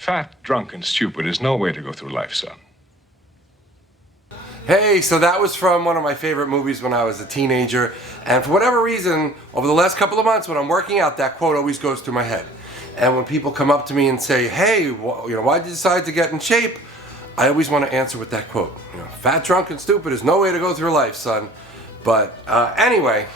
Fat, drunk, and stupid is no way to go through life, son. Hey, so that was from one of my favorite movies when I was a teenager, and for whatever reason, over the last couple of months when I'm working out, that quote always goes through my head. And when people come up to me and say, hey, why did you decide to get in shape? I always want to answer with that quote. Fat, drunk, and stupid is no way to go through life, son. But anyway,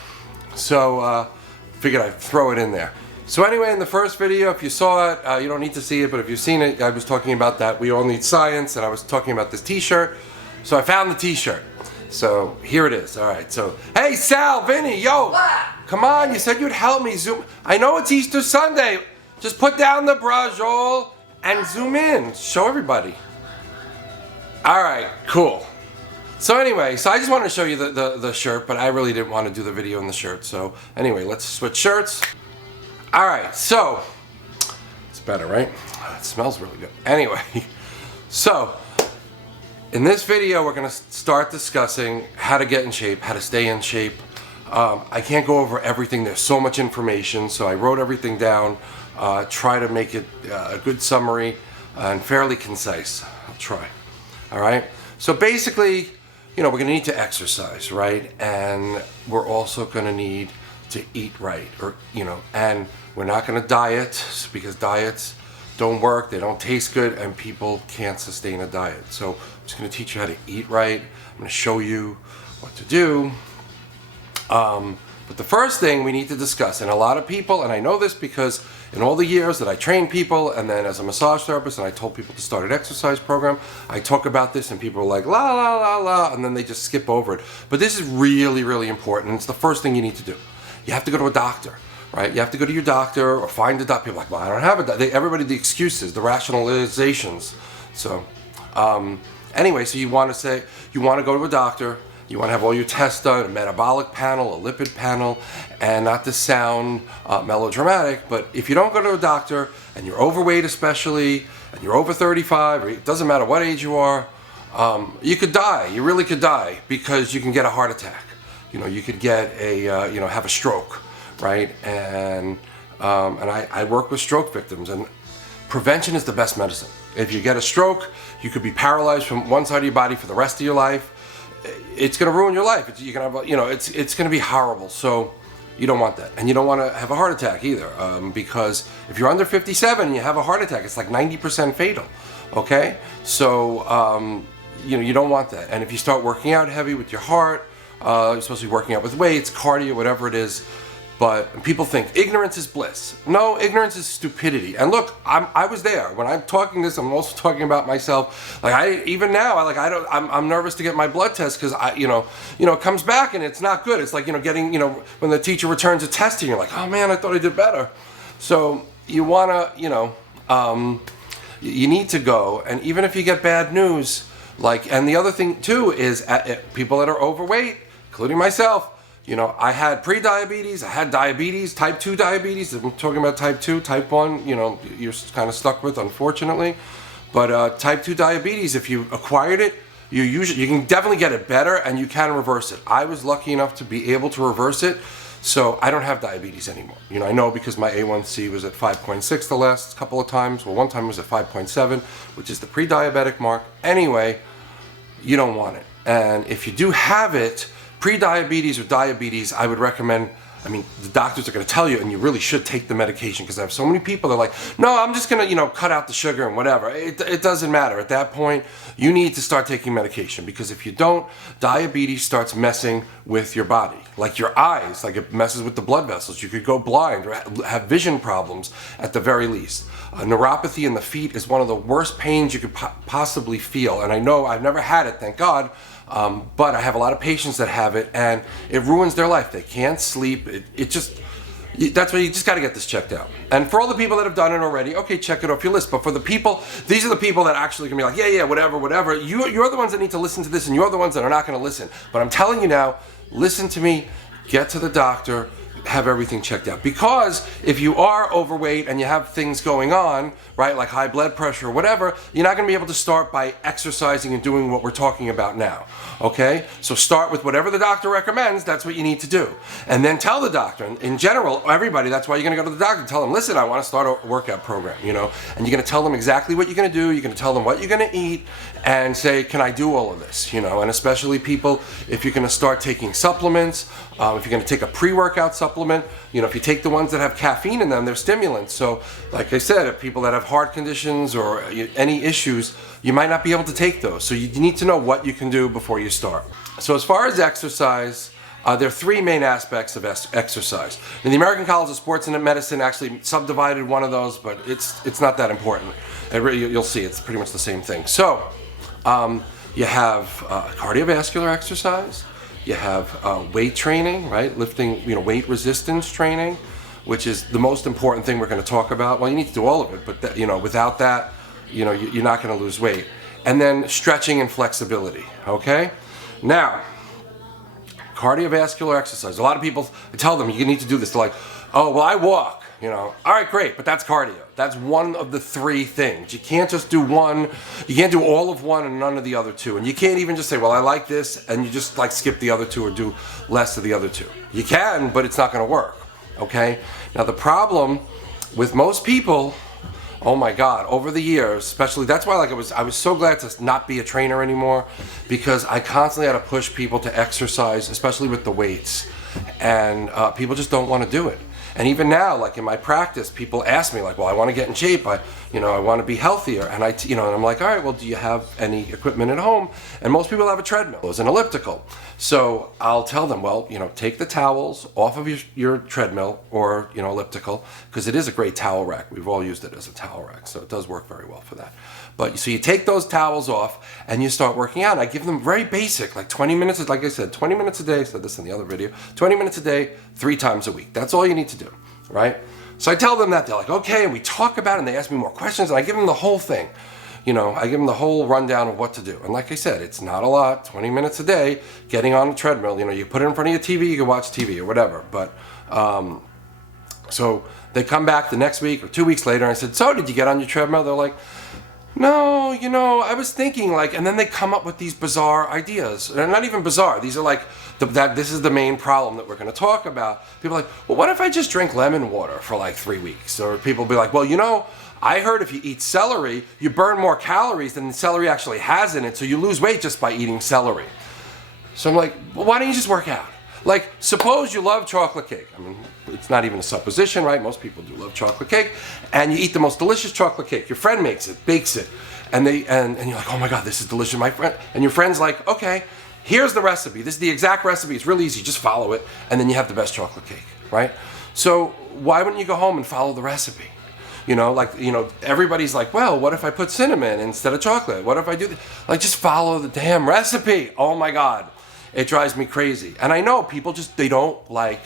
so figured I'd throw it in there. So anyway, in the first video, if you saw it, you don't need to see it, but if you've seen it, I was talking about that we all need science, and I was talking about this t-shirt. So I found the t-shirt. So here it is. All right, so, hey Sal, Vinny, yo, what? Come on, you said you'd help me zoom. I know it's Easter Sunday. Just put down the brush, Joel, and zoom in. Show everybody. All right, cool. So anyway, so I just wanted to show you the shirt, but I really didn't want to do the video in the shirt. So anyway, let's switch shirts. All right, so it's better, right? It smells really good. Anyway, so in this video, we're going to start discussing how to get in shape, how to stay in shape. I can't go over everything. There's so much information, so I wrote everything down. Try to make it a good summary and fairly concise. I'll try. All right. So basically, we're going to need to exercise, right? And we're also going to need to eat right, and we're not going to diet because diets don't work, they don't taste good, and people can't sustain a diet. So I'm just going to teach you how to eat right. I'm going to show you what to do. But the first thing we need to discuss, and a lot of people, and I know this because in all the years that I trained people, and then as a massage therapist, and I told people to start an exercise program, I talk about this and people are like, la, la, la, la, and then they just skip over it. But this is really, really important. It's the first thing you need to do. You have to go to a doctor, right? You have to go to your doctor or find a doctor. People are like, well, I don't have a doctor. Everybody, the excuses, the rationalizations. So anyway, so you want to go to a doctor. You want to have all your tests done, a metabolic panel, a lipid panel, and not to sound melodramatic, but if you don't go to a doctor and you're overweight especially, and you're over 35, or it doesn't matter what age you are, you could die. You really could die because you can get a heart attack. You could get have a stroke, right? And I work with stroke victims, and prevention is the best medicine. If you get a stroke, you could be paralyzed from one side of your body for the rest of your life. It's going to ruin your life. You're going to have, it's going to be horrible. So you don't want that, and you don't want to have a heart attack either, because if you're under 57 and you have a heart attack, it's like 90% fatal. Okay, so you don't want that. And if you start working out heavy with your heart, you're supposed to be working out with weights, cardio, whatever it is. But people think ignorance is bliss. No, ignorance is stupidity. And look, I was there when I'm talking this. I'm also talking about myself. Like I'm nervous to get my blood test because it comes back and it's not good. It's like getting when the teacher returns a test and you're like, oh man, I thought I did better. So you wanna you need to go, and even if you get bad news, and the other thing too is people that are overweight, including myself. I had pre-diabetes, I had diabetes, type 2 diabetes. I'm talking about type 2, type 1, you're kind of stuck with, unfortunately. But type 2 diabetes, if you acquired it, you can definitely get it better, and you can reverse it. I was lucky enough to be able to reverse it, so I don't have diabetes anymore. I know because my A1C was at 5.6 the last couple of times. Well, one time it was at 5.7, which is the pre-diabetic mark. Anyway, you don't want it. And if you do have it, pre-diabetes or diabetes, I would recommend, the doctors are going to tell you, and you really should take the medication, because I have so many people that are like, no, I'm just going to, cut out the sugar and whatever. It doesn't matter. At that point, you need to start taking medication, because if you don't, diabetes starts messing with your body. Like your eyes, it messes with the blood vessels. You could go blind or have vision problems at the very least. Neuropathy in the feet is one of the worst pains you could possibly feel. And I know I've never had it, thank God. But I have a lot of patients that have it, and it ruins their life. They can't sleep. That's why you just got to get this checked out. And for all the people that have done it already, okay, check it off your list. But for the people, these are the people that actually can be like, yeah, whatever. You're the ones that need to listen to this, and you're the ones that are not going to listen. But I'm telling you now, listen to me. Get to the doctor. have everything checked out. Because if you are overweight and you have things going on, right, like high blood pressure or whatever, you're not going to be able to start by exercising and doing what we're talking about now. Okay? So start with whatever the doctor recommends, that's what you need to do. And then tell the doctor, in general, everybody, that's why you're going to go to the doctor, tell them, listen, I want to start a workout program, you know, and you're going to tell them exactly what you're going to do, you're going to tell them what you're going to eat, and say, can I do all of this, you know, and especially people, if you're going to start taking supplements, if you're going to take a pre-workout supplement, you know, if you take the ones that have caffeine in them, they're stimulants. So, like I said, if people that have heart conditions or any issues, you might not be able to take those. So you need to know what you can do before you start. So as far as exercise, there are three main aspects of exercise. And the American College of Sports and Medicine actually subdivided one of those, but it's not that important. You'll see, it's pretty much the same thing. So you have cardiovascular exercise. You have weight training, right? Lifting, you know, weight resistance training, which is the most important thing we're going to talk about. Well, you need to do all of it, but that, you know, without that, you know, you're not going to lose weight. And then stretching and flexibility. Okay. Now, cardiovascular exercise. A lot of people, I tell them you need to do this. They're like, oh, well, I walk. You know, all right, great, but that's cardio. That's one of the three things. You can't just do one. You can't do all of one and none of the other two. And you can't even just say, well, I like this, and you just like skip the other two or do less of the other two. You can, but it's not going to work. Okay? Now, the problem with most people, oh my God, over the years, especially, that's why I was so glad to not be a trainer anymore, because I constantly had to push people to exercise, especially with the weights. And people just don't want to do it. And even now, like in my practice, people ask me, like, well, I want to get in shape. I want to be healthier. And and I'm like, all right, well, do you have any equipment at home? And most people have a treadmill, it's an elliptical. So I'll tell them, well, you know, take the towels off of your treadmill or, you know, elliptical, because it is a great towel rack. We've all used it as a towel rack, so it does work very well for that. But so you take those towels off and you start working out. I give them very basic, like 20 minutes, like I said, 20 minutes a day. I said this in the other video, 20 minutes a day, 3 times a week. That's all you need to do, right? So I tell them that, they're like, okay, and we talk about it, and they ask me more questions, and I give them the whole thing. You know, I give them the whole rundown of what to do. And like I said, it's not a lot, 20 minutes a day, getting on a treadmill. You know, you put it in front of your TV, you can watch TV or whatever. But, so they come back the next week or 2 weeks later, and I said, so did you get on your treadmill? They're like, no, you know, I was thinking, like, and then they come up with these bizarre ideas. They're not even bizarre. These are like, this is the main problem that we're going to talk about. People are like, well, what if I just drink lemon water for like 3 weeks? Or people will be like, well, you know, I heard if you eat celery, you burn more calories than the celery actually has in it, so you lose weight just by eating celery. So I'm like, well, why don't you just work out? Like, suppose you love chocolate cake. I mean, it's not even a supposition, right? Most people do love chocolate cake. And you eat the most delicious chocolate cake. Your friend makes it, bakes it. And you're like, oh my God, this is delicious, my friend. And your friend's like, okay, here's the recipe. This is the exact recipe. It's really easy. Just follow it. And then you have the best chocolate cake, right? So why wouldn't you go home and follow the recipe? You know, like, you know, everybody's like, well, what if I put cinnamon instead of chocolate? What if I do this? Like, just follow the damn recipe. Oh my God. It drives me crazy. And I know people they don't like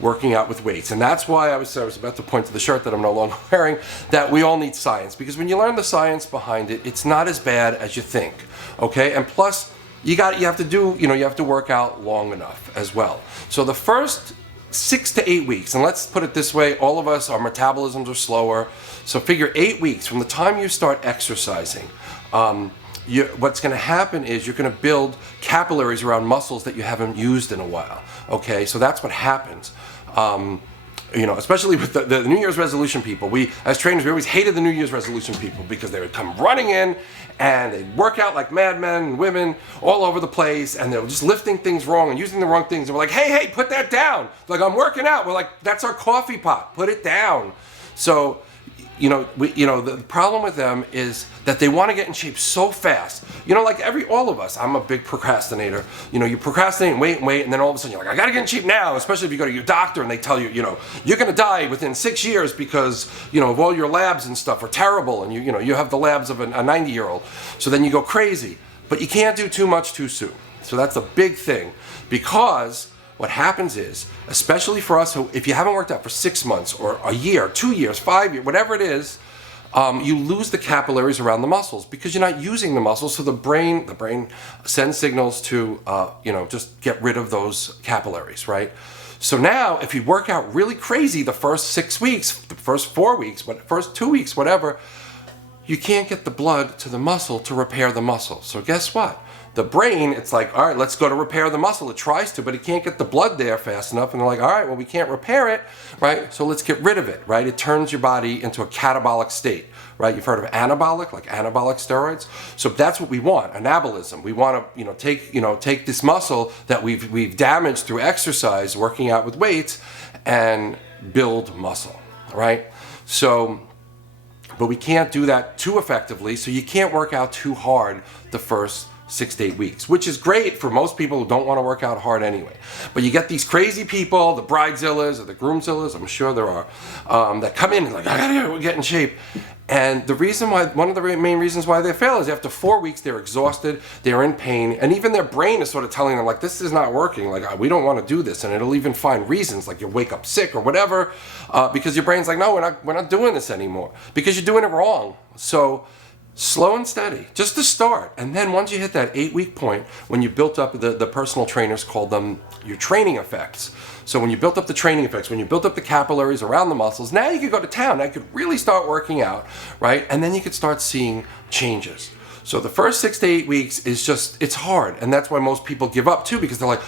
working out with weights. And that's why I was about to point to the shirt that I'm no longer wearing, that we all need science. Because when you learn the science behind it, it's not as bad as you think. Okay? And plus, you have to work out long enough as well. So the first 6 to 8 weeks, and let's put it this way, all of us, our metabolisms are slower. So figure 8 weeks from the time you start exercising. What's going to happen is you're going to build capillaries around muscles that you haven't used in a while. Okay, so that's what happens. You know, especially with the New Year's resolution people. We, as trainers, we always hated the New Year's resolution people because they would come running in and they'd work out like madmen and women all over the place, and they were just lifting things wrong and using the wrong things. And we're like, hey, put that down. Like, I'm working out. We're like, that's our coffee pot. Put it down. So, the problem with them is that they want to get in shape so fast. You know, like all of us, I'm a big procrastinator. You know, you procrastinate and wait, and then all of a sudden you're like, I got to get in shape now, especially if you go to your doctor and they tell you, you know, you're going to die within 6 years because, you know, of all your labs and stuff are terrible, and you have the labs of a 90-year-old. So then you go crazy. But you can't do too much too soon. So that's a big thing, because what happens is, especially for us, who, if you haven't worked out for 6 months or a year, 2 years, 5 years, whatever it is, you lose the capillaries around the muscles because you're not using the muscles. So the brain sends signals to, just get rid of those capillaries, right? So now, if you work out really crazy the first 6 weeks, the first 4 weeks, first 2 weeks, whatever, you can't get the blood to the muscle to repair the muscle. So guess what? The brain, it's like, all right, let's go to repair the muscle. It tries to, but it can't get the blood there fast enough. And they're like, all right, well, we can't repair it, right? So let's get rid of it, right? It turns your body into a catabolic state, right? You've heard of anabolic, like anabolic steroids. So that's what we want, anabolism. We want to, take this muscle that we've damaged through exercise, working out with weights, and build muscle, right? So, but we can't do that too effectively, so you can't work out too hard the first 6 to 8 weeks, which is great for most people who don't want to work out hard anyway. But you get these crazy people, the bridezillas or the groomzillas, I'm sure there are, that come in and like, I gotta get in shape. And the reason why, one of the main reasons why they fail is after 4 weeks, they're exhausted, they're in pain, and even their brain is sort of telling them like, this is not working, like we don't want to do this, and it'll even find reasons, like you wake up sick or whatever, because your brain's like, no, we're not doing this anymore, because you're doing it wrong. So slow and steady, just to start. And then once you hit that 8-week point, when you built up, the personal trainers called them your training effects. So when you built up the training effects, when you built up the capillaries around the muscles, now you could go to town. Now you could really start working out, right? And then you could start seeing changes. So the first 6 to 8 weeks is just, it's hard. And that's why most people give up too, because they're like,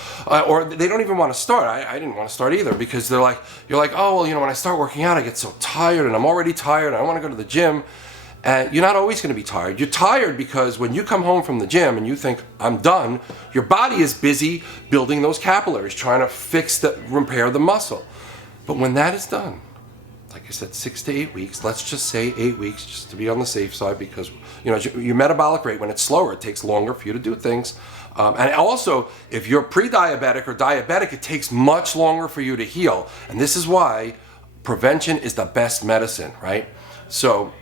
or they don't even want to start. I didn't want to start either, because they're like, you're like, oh, well, when I start working out, I get so tired and I'm already tired. I don't want to go to the gym. And you're not always going to be tired. You're tired because when you come home from the gym and you think, I'm done, your body is busy building those capillaries, trying to repair the muscle. But when that is done, like I said, 6 to 8 weeks, let's just say 8 weeks, just to be on the safe side, because your metabolic rate, when it's slower, it takes longer for you to do things. And also, if you're pre-diabetic or diabetic, it takes much longer for you to heal. And this is why prevention is the best medicine, right? So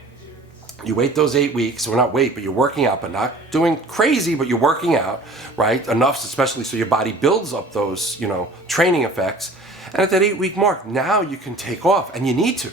you wait those 8 weeks, or not wait, but you're working out, but not doing crazy, but you're working out, right? Enough, especially so your body builds up those, training effects. And at that 8-week mark, now you can take off, and you need to,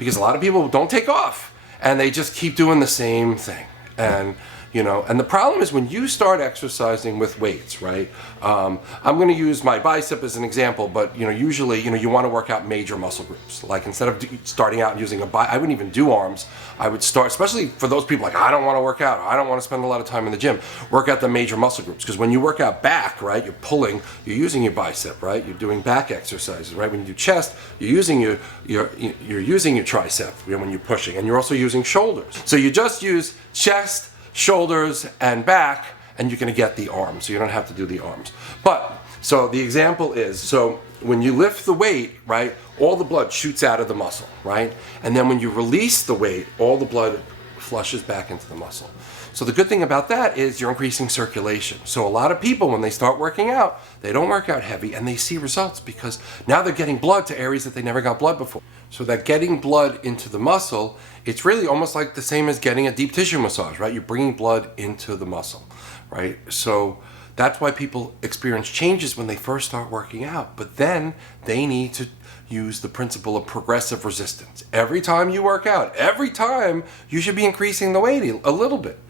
because a lot of people don't take off, and they just keep doing the same thing. And and the problem is when you start exercising with weights, right? I'm going to use my bicep as an example, but usually, you want to work out major muscle groups. Like instead of starting out using I wouldn't even do arms. I would start, especially for those people like, I don't want to work out, or I don't want to spend a lot of time in the gym. Work out the major muscle groups, because when you work out back, right, you're pulling, you're using your bicep, right? You're doing back exercises, right? When you do chest, you're using your tricep when you're pushing, and you're also using shoulders. So you just use chest, shoulders, and back, and you're going to get the arms, so you don't have to do the arms. But so the example is, so when you lift the weight, right, all the blood shoots out of the muscle, right? And then when you release the weight, all the blood flushes back into the muscle. So the good thing about that is you're increasing circulation. So a lot of people, when they start working out, they don't work out heavy, and they see results because now they're getting blood to areas that they never got blood before. So that getting blood into the muscle, it's really almost like the same as getting a deep tissue massage, right? You're bringing blood into the muscle, right? So that's why people experience changes when they first start working out, but then they need to use the principle of progressive resistance. Every time you work out, every time you should be increasing the weight a little bit.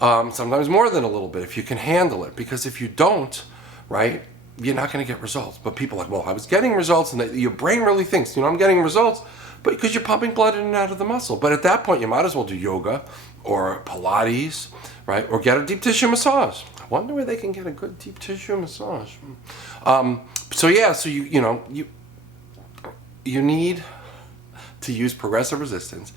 Sometimes more than a little bit if you can handle it, because if you don't, right, you're not going to get results. But people are like, well, I was getting results, and your brain really thinks, I'm getting results, but because you're pumping blood in and out of the muscle. But at that point, you might as well do yoga or Pilates, right, or get a deep tissue massage. I wonder where they can get a good deep tissue massage. So you need to use progressive resistance.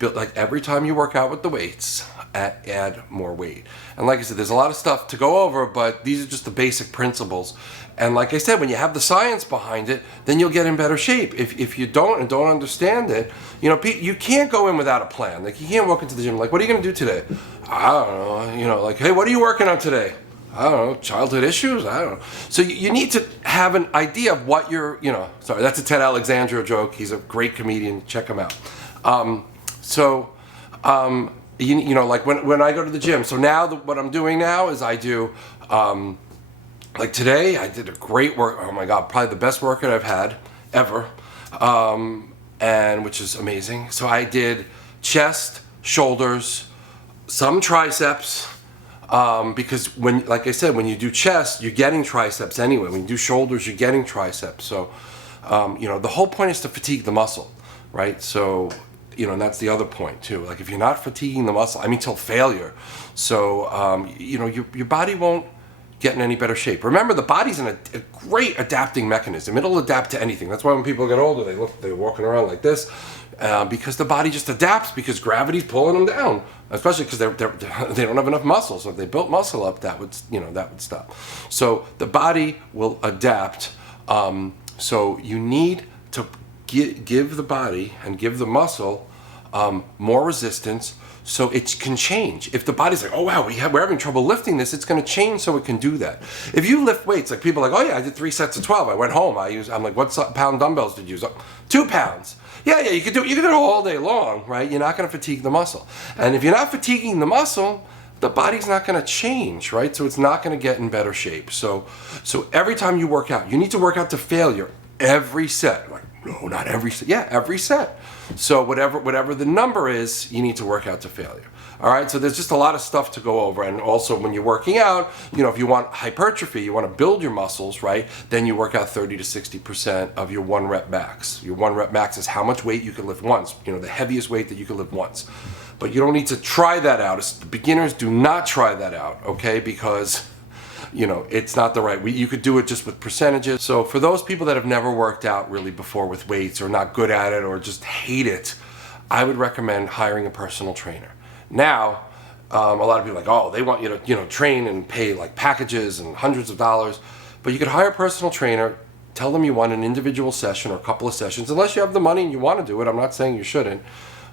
Like every time you work out with the weights, add more weight. And like I said, there's a lot of stuff to go over, but these are just the basic principles. And like I said, when you have the science behind it, then you'll get in better shape. If you don't understand it, you can't go in without a plan. Like you can't walk into the gym like, what are you going to do today? I don't know. Like, hey, what are you working on today? I don't know, childhood issues? I don't know. So you need to have an idea of what you're, sorry, that's a Ted Alexandro joke. He's a great comedian. Check him out. Like when I go to the gym, so now what I'm doing now is I do, like today I did a great work, oh my God, probably the best workout I've had ever, and which is amazing. So I did chest, shoulders, some triceps, Because when, like I said, when you do chest, you're getting triceps anyway. When you do shoulders, you're getting triceps. So, the whole point is to fatigue the muscle, right? So, and that's the other point too. Like if you're not fatiguing the muscle, till failure. So, your body won't get in any better shape. Remember, the body's in a great adapting mechanism. It'll adapt to anything. That's why when people get older, they're walking around like this, because the body just adapts because gravity's pulling them down. Especially because they don't have enough muscle. So if they built muscle up, that would stop. So the body will adapt. So you need to give the body and give the muscle more resistance, so it can change. If the body's like, oh wow, we're having trouble lifting this, it's going to change so it can do that. If you lift weights, like people are like, oh yeah, I did 3 sets of 12. I went home. I'm like, what pound dumbbells did you use? 2 pounds. Yeah, you could do it all day long, right? You're not going to fatigue the muscle. And if you're not fatiguing the muscle, the body's not going to change, right? So it's not going to get in better shape. So every time you work out, you need to work out to failure every set. Like, no, not every set. Yeah, every set. So whatever the number is, you need to work out to failure. All right, so there's just a lot of stuff to go over. And also when you're working out, if you want hypertrophy, you want to build your muscles, right? Then you work out 30 to 60% of your 1 rep max. Your 1 rep max is how much weight you can lift once, the heaviest weight that you can lift once. But you don't need to try that out. The beginners do not try that out, okay? Because it's not the right way. You could do it just with percentages. So for those people that have never worked out really before with weights, or not good at it, or just hate it, I would recommend hiring a personal trainer. Now, a lot of people are like, oh, they want you to, train and pay like packages and hundreds of dollars. But you could hire a personal trainer, tell them you want an individual session or a couple of sessions, unless you have the money and you want to do it. I'm not saying you shouldn't.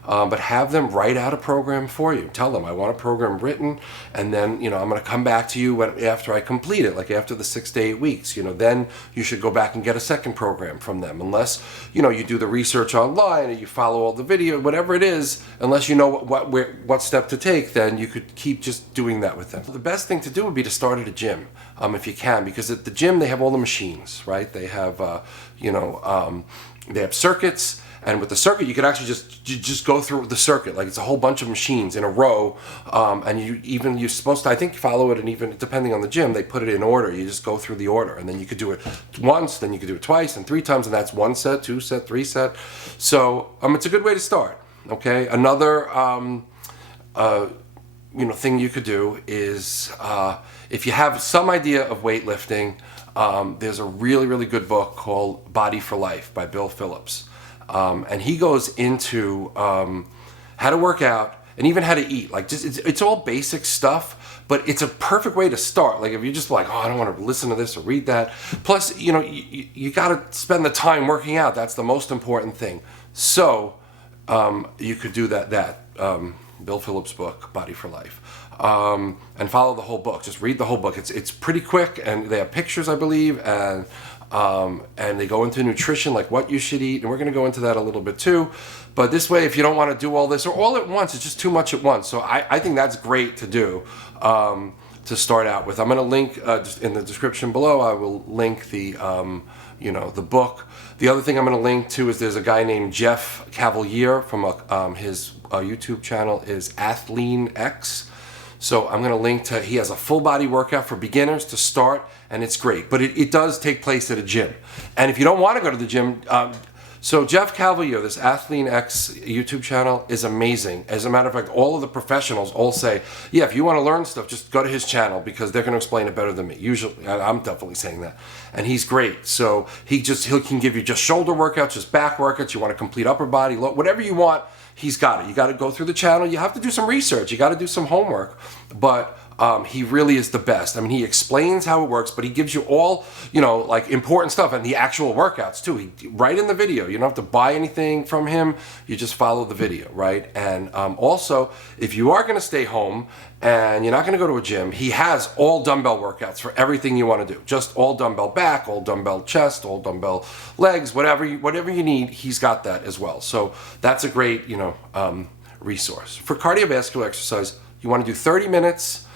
But have them write out a program for you. Tell them, I want a program written, and then, I'm going to come back to you after I complete it, like after the 6 to 8 weeks. Then you should go back and get a second program from them. Unless, you do the research online, or you follow all the video, whatever it is, unless you know what step to take, then you could keep just doing that with them. The best thing to do would be to start at a gym, if you can, because at the gym, they have all the machines, right? They have, they have circuits. And with the circuit, you could actually just go through the circuit. Like it's a whole bunch of machines in a row. And you're supposed to, I think, follow it, and even depending on the gym, they put it in order. You just go through the order. And then you could do it once, then you could do it twice and 3 times. And that's 1 set, 2 set, 3 set. So it's a good way to start. Okay. Another, thing you could do is, if you have some idea of weightlifting, there's a really, really good book called Body for Life by Bill Phillips. And he goes into how to work out and even how to eat. Like it's all basic stuff, but it's a perfect way to start. Like if you're just like, oh, I don't want to listen to this or read that. Plus, you got to spend the time working out. That's the most important thing. So you could do that. Bill Phillips' book, Body for Life, and follow the whole book. Just read the whole book. It's pretty quick, and they have pictures, I believe, and they go into nutrition, like what you should eat, and we're going to go into that a little bit too. But this way, if you don't want to do all this or all at once, it's just too much at once. So I think that's great to do, to start out with. I'm going to link just in the description below. I will link the the book. The other thing I'm going to link to is there's a guy named Jeff Cavalier from his YouTube channel is AthleanX. So I'm going to link to, he has a full body workout for beginners to start, and it's great. But it does take place at a gym. And if you don't want to go to the gym, so Jeff Cavalier, this AthleanX YouTube channel is amazing. As a matter of fact, all of the professionals all say, yeah, if you want to learn stuff, just go to his channel because they're going to explain it better than me. Usually, I'm definitely saying that. And he's great. So he can give you just shoulder workouts, just back workouts. You want to complete upper body, whatever you want, he's got it. You got to go through the channel. You have to do some research. You got to do some homework. But he really is the best. I mean, he explains how it works, but he gives you all, like important stuff and the actual workouts too. Right in the video. You don't have to buy anything from him. You just follow the video, right? And also, if you are going to stay home and you're not going to go to a gym, he has all dumbbell workouts for everything you want to do. Just all dumbbell back, all dumbbell chest, all dumbbell legs, whatever you need, he's got that as well. So that's a great, resource. For cardiovascular exercise, you want to do 30 minutes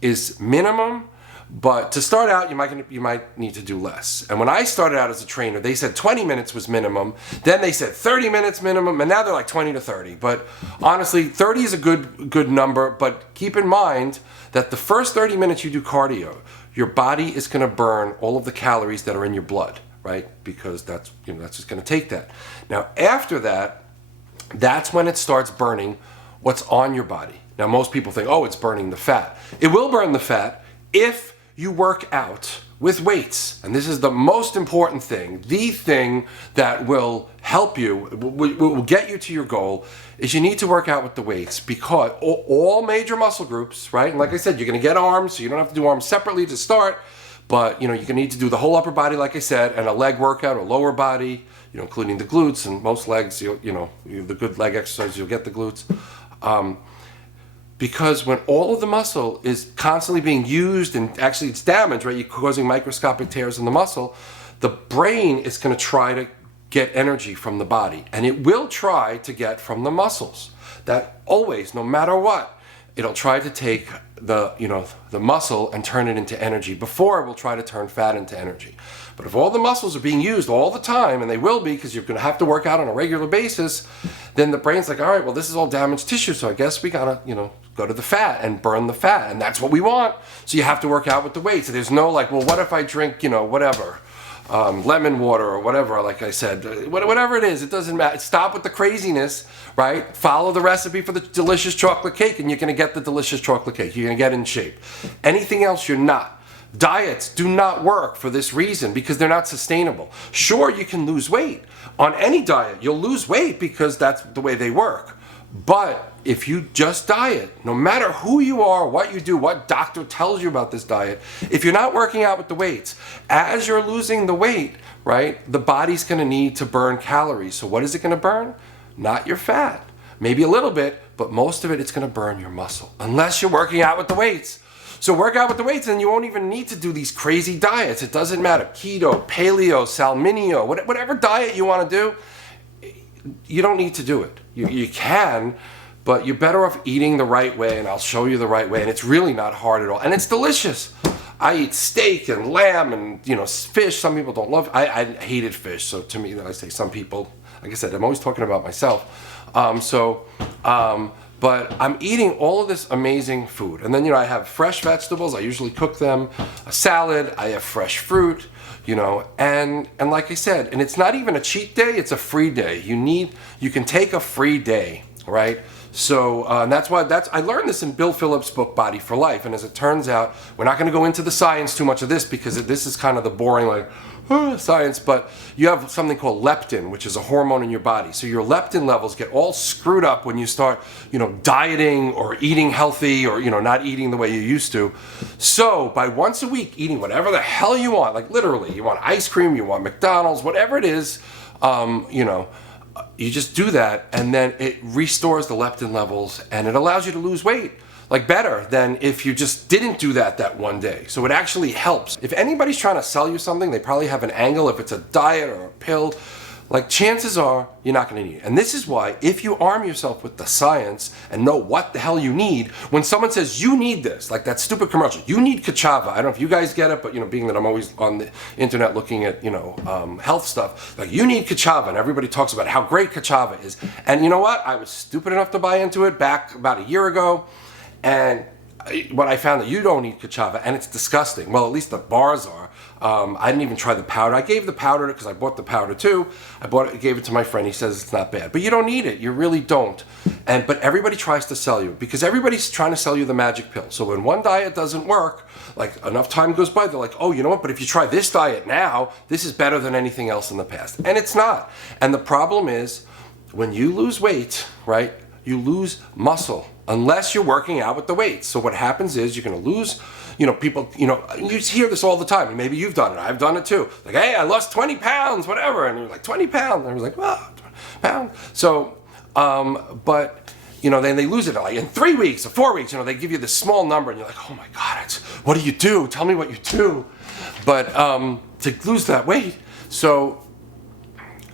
is minimum, But to start out, you might need to do less. And when I started out as a trainer, they said 20 minutes was minimum. Then they said 30 minutes minimum, and now they're like 20 to 30. But honestly, 30 is a good number. But keep in mind that the first 30 minutes you do cardio, your body is going to burn all of the calories that are in your blood, right? Because that's just going to take that. Now after that, that's when it starts burning what's on your body. Now most people think, oh, it's burning the fat. It will burn the fat if you work out with weights. And this is the most important thing. The thing that will help you, will get you to your goal, is you need to work out with the weights, because all major muscle groups, right? And like I said, you're going to get arms, so you don't have to do arms separately to start, but you're going to need to do the whole upper body, like I said, and a leg workout or lower body, including the glutes, and most legs, the good leg exercise, you'll get the glutes. Because when all of the muscle is constantly being used and actually it's damaged, right? You're causing microscopic tears in the muscle. The brain is going to try to get energy from the body, and it will try to get from the muscles. That always, no matter what, it'll try to take the muscle and turn it into energy before it will try to turn fat into energy. But if all the muscles are being used all the time, and they will be because you're going to have to work out on a regular basis, then the brain's like, all right, well, this is all damaged tissue, so I guess we gotta, go to the fat and burn the fat, and that's what we want. So you have to work out with the weights. So there's no like, well, what if I drink, whatever, lemon water or whatever, like I said, whatever it is, it doesn't matter. Stop with the craziness, right? Follow the recipe for the delicious chocolate cake, and you're gonna get the delicious chocolate cake. You're gonna get in shape. Anything else, you're not. Diets do not work for this reason, because they're not sustainable. Sure, you can lose weight. On any diet, you'll lose weight because that's the way they work. But if you just diet, no matter who you are, what you do, what doctor tells you about this diet, if you're not working out with the weights, as you're losing the weight, right, the body's going to need to burn calories. So what is it going to burn? Not your fat. Maybe a little bit, but most of it, it's going to burn your muscle, unless you're working out with the weights. So work out with the weights, and you won't even need to do these crazy diets. It doesn't matter. Keto, paleo, salminio, whatever diet you want to do, you don't need to do it. You can, but you're better off eating the right way, and I'll show you the right way. And it's really not hard at all. And it's delicious. I eat steak and lamb and, fish. Some people don't love. I hated fish. So to me, I say some people, like I said, I'm always talking about myself. But I'm eating all of this amazing food. And then, I have fresh vegetables. I usually cook them. A salad. I have fresh fruit, and like I said, and it's not even a cheat day. It's a free day. You can take a free day, right? So and that's why I learned this in Bill Phillips' book, Body for Life. And as it turns out, we're not going to go into the science too much of this, because this is kind of the boring, science, but you have something called leptin, which is a hormone in your body. So your leptin levels get all screwed up when you start, dieting or eating healthy, or, not eating the way you used to. So by once a week eating whatever the hell you want, like literally, you want ice cream, you want McDonald's, whatever it is, you just do that, and then it restores the leptin levels, and it allows you to lose weight. Like better than if you just didn't do that one day. So it actually helps. If anybody's trying to sell you something, they probably have an angle. If it's a diet or a pill, like chances are you're not going to need it. And this is why, if you arm yourself with the science and know what the hell you need, when someone says you need this, like that stupid commercial, you need Kachava. I don't know if you guys get it, but being that I'm always on the internet looking at health stuff, like you need Kachava, and everybody talks about how great Kachava is. And you know what? I was stupid enough to buy into it back about a year ago. And when I found that you don't need Kachava, and it's disgusting. Well, at least the bars are. I didn't even try the powder. I gave the powder, because I bought the powder too. Gave it to my friend. He says it's not bad. But you don't need it. You really don't. But everybody tries to sell you, because everybody's trying to sell you the magic pill. So when one diet doesn't work, like enough time goes by, they're like, oh, you know what? But if you try this diet now, this is better than anything else in the past. And it's not. And the problem is, when you lose weight, right, you lose muscle. Unless you're working out with the weights. So what happens is you're going to lose, people, you hear this all the time. And maybe you've done it. I've done it too. Like, hey, I lost 20 pounds, whatever. And you're like, 20 pounds. And I was like, well, 20 pounds. So, but, then they lose it like in 3 weeks or 4 weeks. They give you this small number, and you're like, oh my God, what do you do? Tell me what you do. But to lose that weight. So,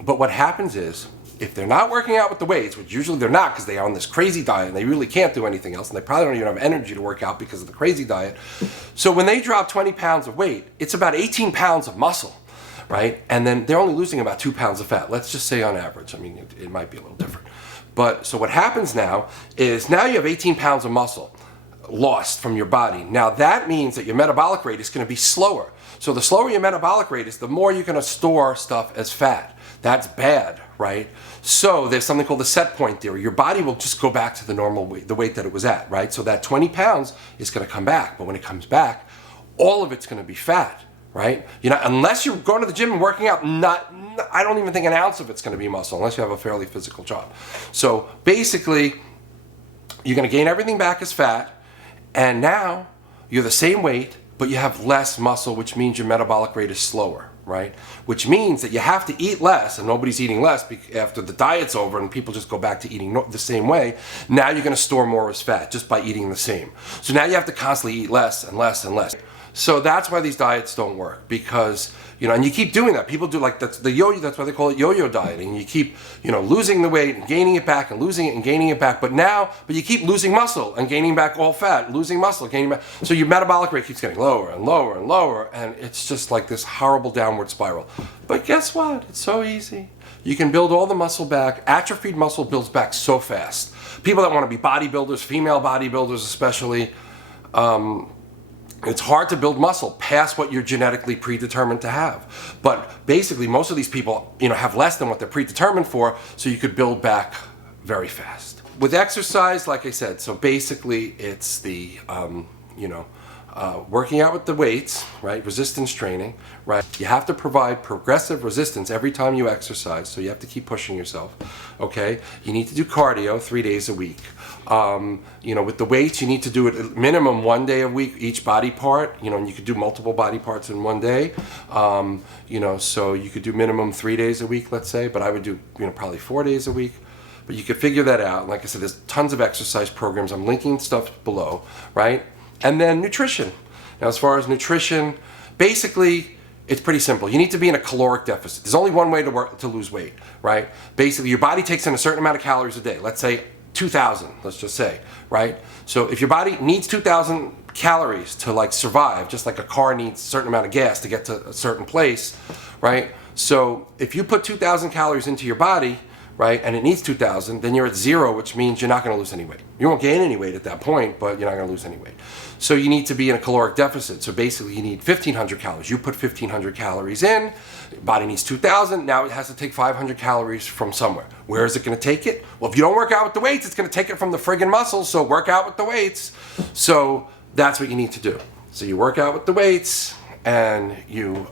but what happens is, if they're not working out with the weights, which usually they're not because they are on this crazy diet and they really can't do anything else, and they probably don't even have energy to work out because of the crazy diet. So when they drop 20 pounds of weight, it's about 18 pounds of muscle, right? And then they're only losing about 2 pounds of fat. Let's just say on average. I mean, it might be a little different. But so what happens now is now you have 18 pounds of muscle lost from your body. Now that means that your metabolic rate is going to be slower. So the slower your metabolic rate is, the more you're going to store stuff as fat. That's bad, right? So there's something called the set point theory. Your body will just go back to the normal weight, the weight that it was at, right? So that 20 pounds is going to come back. But when it comes back, all of it's going to be fat, right? You know, unless you're going to the gym and working out, I don't even think an ounce of it's going to be muscle unless you have a fairly physical job. So basically, you're going to gain everything back as fat, and now you're the same weight, but you have less muscle, which means your metabolic rate is slower, right? Which means that you have to eat less, and nobody's eating less after the diet's over and people just go back to eating the same way. Now you're going to store more as fat just by eating the same. So now you have to constantly eat less and less and less. So that's why these diets don't work, because, you know, and you keep doing that. People do, like, that's the yo-yo, that's why they call it yo-yo dieting. You keep, you know, losing the weight and gaining it back and losing it and gaining it back. But you keep losing muscle and gaining back all fat, losing muscle, gaining back. So your metabolic rate keeps getting lower and lower and lower. And it's just like this horrible downward spiral. But guess what? It's so easy. You can build all the muscle back. Atrophied muscle builds back so fast. People that want to be bodybuilders, female bodybuilders especially, it's hard to build muscle past what you're genetically predetermined to have. But basically, most of these people, you know, have less than what they're predetermined for, so you could build back very fast. With exercise, like I said, so basically it's the, working out with the weights, right? Resistance training, right? You have to provide progressive resistance every time you exercise, so you have to keep pushing yourself, okay? You need to do cardio 3 days a week. With the weights, you need to do it at minimum 1 day a week, each body part, and you could do multiple body parts in 1 day. So you could do minimum 3 days a week, let's say, but I would do, probably 4 days a week. But you could figure that out. Like I said, there's tons of exercise programs. I'm linking stuff below, right? And then nutrition. Now, as far as nutrition, basically, it's pretty simple. You need to be in a caloric deficit. There's only one way to lose weight, right? Basically, your body takes in a certain amount of calories a day. Let's say 2,000, let's just say, right? So if your body needs 2,000 calories to survive, just like a car needs a certain amount of gas to get to a certain place, right? So if you put 2,000 calories into your body, right, and it needs 2,000, then you're at zero, which means you're not going to lose any weight. You won't gain any weight at that point, but you're not going to lose any weight. So you need to be in a caloric deficit. So basically you need 1,500 calories. You put 1,500 calories in, your body needs 2,000, now it has to take 500 calories from somewhere. Where is it going to take it? Well, if you don't work out with the weights, it's going to take it from the friggin' muscles, so work out with the weights. So that's what you need to do. So you work out with the weights, and you're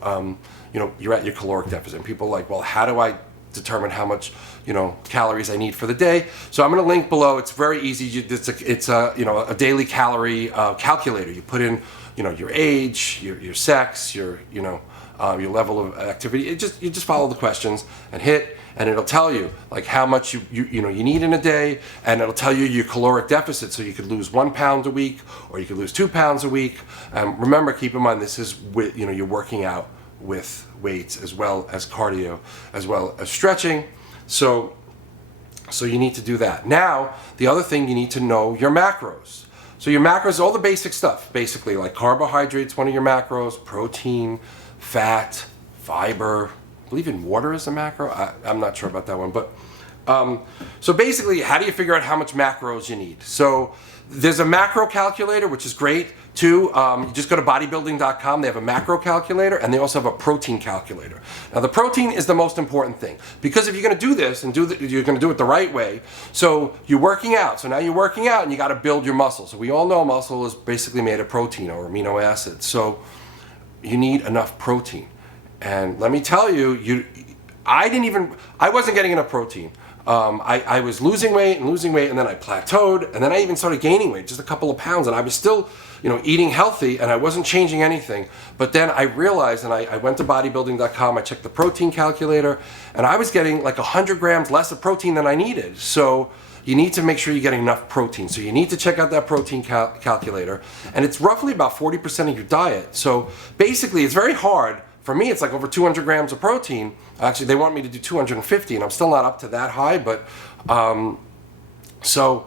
at your caloric deficit. And people are like, well, how do I determine how much calories I need for the day? So I'm going to link below. It's very easy. It's a daily calorie calculator. You put in your age, your sex, your level of activity. You just follow the questions and hit, and it'll tell you how much you need in a day, and it'll tell you your caloric deficit. So you could lose 1 pound a week, or you could lose 2 pounds a week. Remember, keep in mind, this is with you're working out with weights as well as cardio, as well as stretching. So you need to do that. Now, the other thing, you need to know your macros. So your macros, all the basic stuff, basically, like carbohydrates, one of your macros, protein, fat, fiber. I believe in water is a macro. I'm not sure about that one, but so basically, how do you figure out how much macros you need? So there's a macro calculator, which is great too. You just go to bodybuilding.com. They have a macro calculator, and they also have a protein calculator. Now, the protein is the most important thing, because if you're going to do this and you're going to do it the right way. So you're working out. So now you're working out, and you got to build your muscle. So we all know muscle is basically made of protein or amino acids. So you need enough protein. And let me tell you, I wasn't getting enough protein. I was losing weight, and then I plateaued, and then I even started gaining weight, just a couple of pounds, and I was still, eating healthy, and I wasn't changing anything. But then I realized, and I went to bodybuilding.com, I checked the protein calculator, and I was getting 100 grams less of protein than I needed. So you need to make sure you're getting enough protein. So you need to check out that protein calculator, and it's roughly about 40% of your diet. So basically, it's very hard for me, it's like over 200 grams of protein. Actually, they want me to do 250, and I'm still not up to that high, but so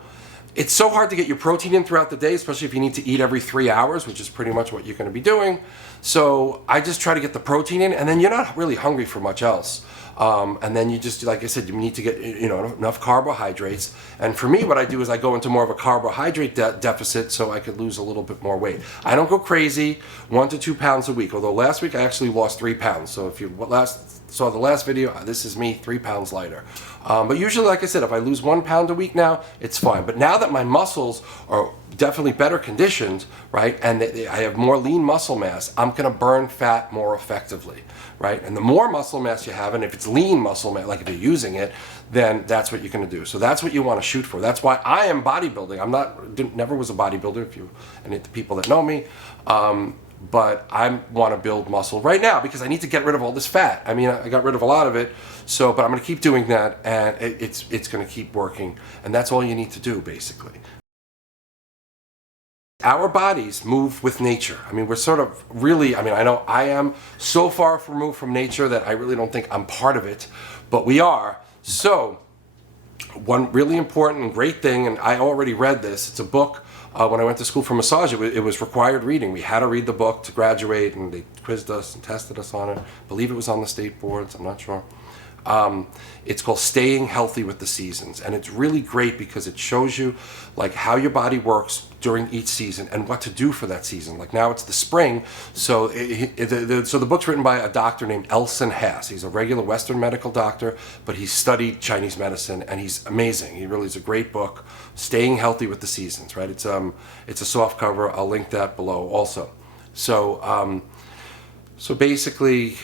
it's so hard to get your protein in throughout the day, especially if you need to eat every 3 hours, which is pretty much what you're going to be doing. So I just try to get the protein in, and then you're not really hungry for much else. And then you just, like I said, you need to get, enough carbohydrates. And for me, what I do is I go into more of a carbohydrate deficit so I could lose a little bit more weight. I don't go crazy, 1 to 2 pounds a week. Although last week I actually lost 3 pounds. So if you saw the last video, this is me 3 pounds lighter. But usually, like I said, if I lose 1 pound a week now, it's fine. But now that my muscles are definitely better conditioned, right, and I have more lean muscle mass, I'm going to burn fat more effectively, right? And the more muscle mass you have, and if it's lean muscle mass, like if you're using it, then that's what you're going to do. So that's what you want to shoot for. That's why I am bodybuilding. Never was a bodybuilder, any of the people that know me. But I want to build muscle right now because I need to get rid of all this fat. I mean, I got rid of a lot of it, but I'm going to keep doing that, and it's going to keep working, and that's all you need to do, basically. Our bodies move with nature. I mean, we're sort of really, I know I am so far removed from nature that I really don't think I'm part of it, but we are. So, one really important and great thing, and I already read this, it's a book. When I went to school for massage, it was required reading. We had to read the book to graduate, and they quizzed us and tested us on it. I believe it was on the state boards, I'm not sure. It's called Staying Healthy with the Seasons, and it's really great because it shows you like how your body works during each season and what to do for that season. Like now it's the spring, so the book's written by a doctor named Elson Haas. He's a regular Western medical doctor, but he studied Chinese medicine, and he's amazing. He really is a great book, Staying Healthy with the Seasons, right? It's a soft cover. I'll link that below also. So basically,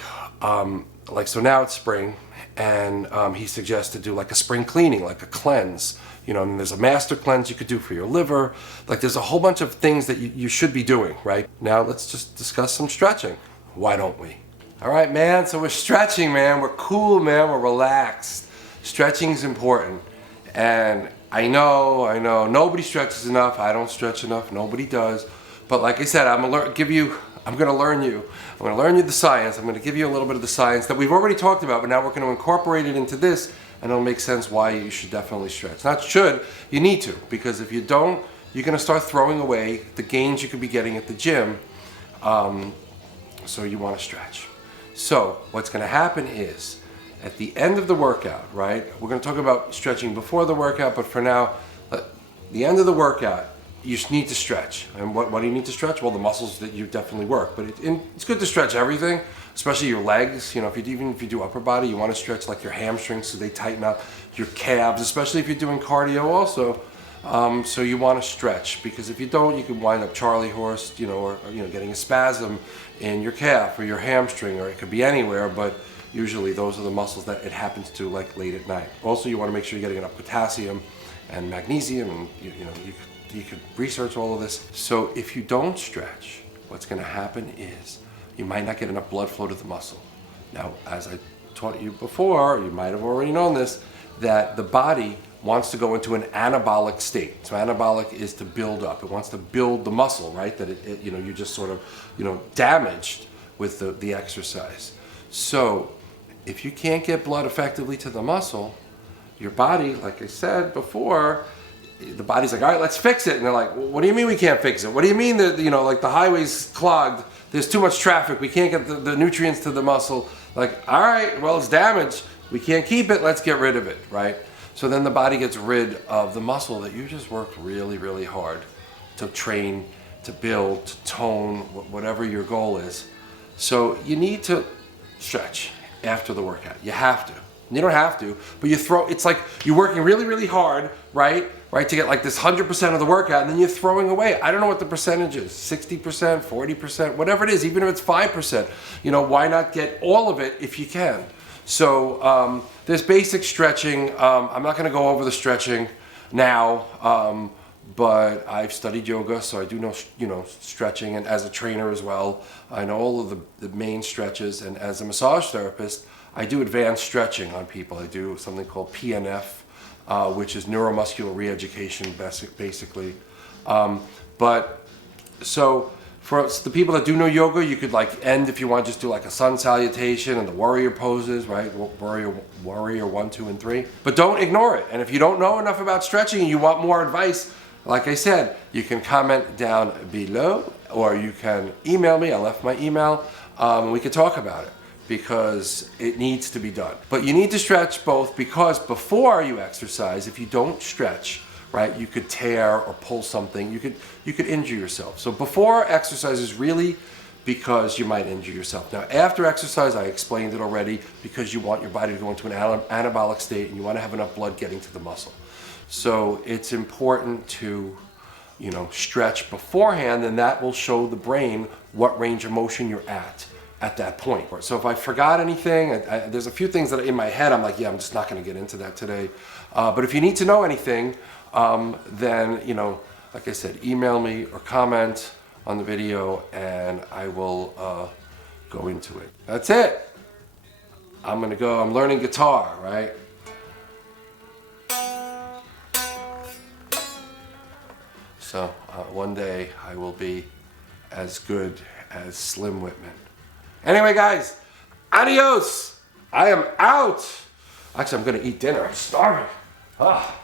so now it's spring, and he suggests to do like a spring cleaning, like a cleanse. And there's a master cleanse you could do for your liver. Like there's a whole bunch of things that you should be doing, right? Now let's just discuss some stretching. Why don't we? All right, man, so we're stretching, man. We're cool, man. We're relaxed. Stretching's important. And I know, nobody stretches enough. I don't stretch enough. Nobody does. But like I said, I'm going to learn you the science. I'm going to give you a little bit of the science that we've already talked about, but now we're going to incorporate it into this, and it'll make sense why you should definitely stretch. Not should, you need to, because if you don't, you're going to start throwing away the gains you could be getting at the gym. So you want to stretch. So what's going to happen is, at the end of the workout, right, we're going to talk about stretching before the workout, but for now, the end of the workout, you need to stretch. And what do you need to stretch? Well, the muscles that you definitely work. But it's good to stretch everything, especially your legs. Even if you do upper body, you want to stretch like your hamstrings so they tighten up, your calves, especially if you're doing cardio also. So you want to stretch, because if you don't, you can wind up Charlie horse, or getting a spasm in your calf or your hamstring, or it could be anywhere, but usually those are the muscles that it happens to, like late at night. Also, you want to make sure you're getting enough potassium and magnesium, and you could research all of this. So if you don't stretch, what's going to happen is you might not get enough blood flow to the muscle. Now, as I taught you before, you might have already known this, that the body wants to go into an anabolic state. So anabolic is to build up. It wants to build the muscle, right? That you just sort of, damaged with the exercise. So if you can't get blood effectively to the muscle, your body, like I said before, the body's like, all right, let's fix it. And they're like, well, what do you mean we can't fix it? What do you mean that, like the highway's clogged, there's too much traffic, we can't get the nutrients to the muscle. Like, all right, well, it's damaged, we can't keep it, let's get rid of it, right? So then the body gets rid of the muscle that you just worked really, really hard to train, to build, to tone, whatever your goal is. So you need to stretch after the workout. You have to. You don't have to, but it's like you're working really, really hard, right, to get like this 100% of the workout, and then you're throwing away. I don't know what the percentage is, 60%, 40%, whatever it is, even if it's 5%, why not get all of it if you can? So there's basic stretching. I'm not going to go over the stretching now, but I've studied yoga, so I do know, stretching, and as a trainer as well, I know all of the main stretches, and as a massage therapist, I do advanced stretching on people. I do something called PNF, which is neuromuscular re-education, basically. But so For the people that do know yoga, you could like end, if you want, just do like a sun salutation and the warrior poses, right? Warrior 1, 2, and 3. But don't ignore it. And if you don't know enough about stretching and you want more advice, like I said, you can comment down below or you can email me. I left my email. We could talk about it because it needs to be done. But you need to stretch both, because before you exercise, if you don't stretch, right, you could tear or pull something. You could injure yourself. So before exercise is really because you might injure yourself. Now after exercise, I explained it already, because you want your body to go into an anabolic state and you want to have enough blood getting to the muscle. So it's important to, you know, stretch beforehand, and that will show the brain what range of motion you're at that point. So if I forgot anything, there's a few things that are in my head, I'm like, yeah, I'm just not going to get into that today. But if you need to know anything, then, you know, like I said, email me or comment on the video and I will go into it. That's it. I'm gonna go, I'm learning guitar, right? So one day I will be as good as Slim Whitman. Anyway, guys, adios. I am out. Actually, I'm gonna eat dinner. I'm starving. Ah.